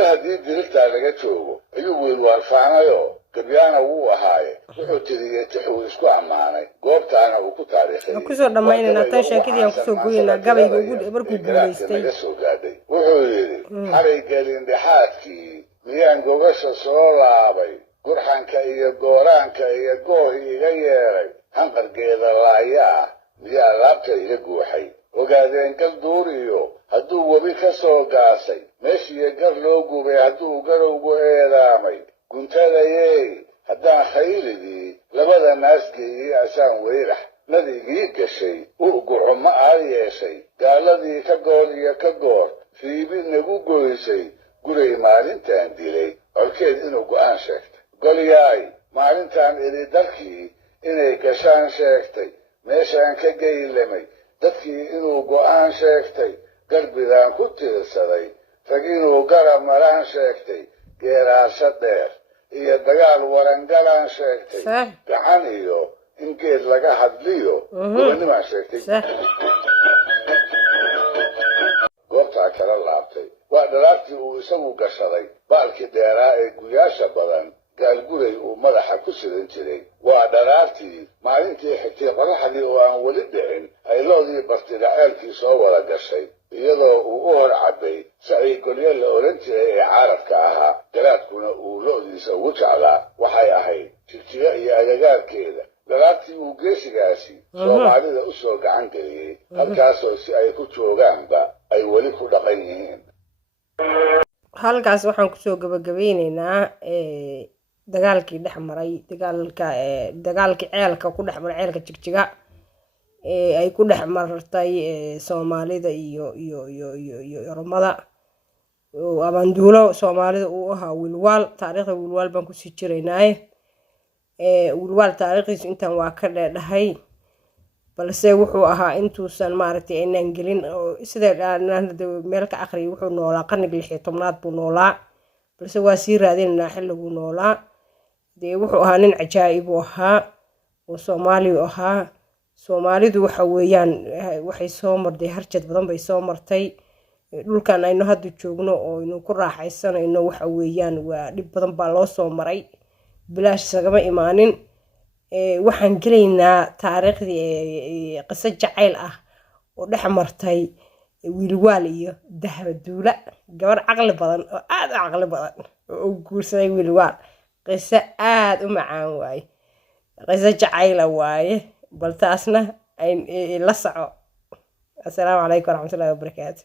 haddii dirirtaa laga joogo ayuu wiilwaarfaanayo gabyaana wuu ahaaye wuxuu tiriyey tixuu isku ammaanay goobtaana uu ku taariikhay kusoo dhammaynayna tan sheekadii aan kusoo goynaa gabayga ugu markuu guulaystay naga soo gaadhay wuxuu yidhi xalay gelin dhexaadkii miyaan gogasha soo laabay gurxanka iyo gooraanka iyo goohi iga yeedhay hanqargeeda laaya ah miyaa laabta iga guuxay ogaadeen gal duur iyo hadduu webi ka soo gaasay meeshiiyo gar loo gubay hadduu garowgu eedaamay guntadayey haddaan khayligii labada naasgeeyey asaan weyrax nadigii gashay u'guco ma aad yeeshay gaaladii ka goor iyo ka goor riibi nagu goysay guray maalintaan dilay colkeed inuu go'aan sheegtay golyaay maalintaan idhi dalkii inay gashaan sheegtay meeshaan ka geylamay dadkii inuu go'aan sheegtay garbidaan ku tiirsaday rag inuu garab maraan sheegtay geeraasho dheer iyo dagaal warangalaan sheegtay gacan iyo in geed laga hadliyo gobanimaan sheegtay goobtaa kala laabtay waa dhalaartii uu isagu gashaday baalkii dheeraa ee guyaasha badan gaalguray uu madaxa ku sidan jiray waa dhalaartii maalintii xigtay qoraxdii oo aan weli dhicin ay loodii bartidhaceelkii soo wada gashay iyadoo uu u hor cabbay saciigolyo la odhan jiray ee caaradka ahaa garaadkuna uu lo'diisa ugu jeclaa waxay ahayd jigjiga iyo agagaarkeeda dhalaartii uu geesigaasi soomaalida u soo gacan geliyey halkaasoo si ay ku joogaanba ay weli ku dhaqan yihiin halkaas waxaan kusoo gabagabeynaynaa dagaalkii dhex maray dagaalkii ceelka ku dhex maray ceelka jigjiga ay ku dhex martay soomaalida iyo oromada abaanduulo soomaalida uu ahaa wiilwaal taariikhda wiilwaal baan kusii jiraynaaye wiilwaal taariikhdiisu intaan waa ka dheedhahay balse wuxuu ahaa intuusan maaragtay aynaan gelin sida meel ka aqriyay wuxuu noolaa qarniga 16aad buu noolaa balse waa sii raadinaynaa xilliguu noolaa dee wuxuu ahaa nin cajaa'ib u ahaa oo soomaali u ahaa soomaalidu waxa weeyaan waxay soo martay harjad badan bay soo martay dhulkan aynu hadda joogno oo aynu ku raaxaysanayno waxa weeyaan waa dhib badan baa loo soo maray bilaash sagama imaanin waxaan gelaynaa taariikhdii qiso jacayl ah oo dhex martay wiilwaal iyo dahbaduula gabar caqli badan oo aad u caqli badan oo u guursaday wiilwaal qiso aad u macaan waaye qiso jacayla waaye bal taasna ay la soco. Assalaamu calaykum waraxmatullaahi wabarakaatu.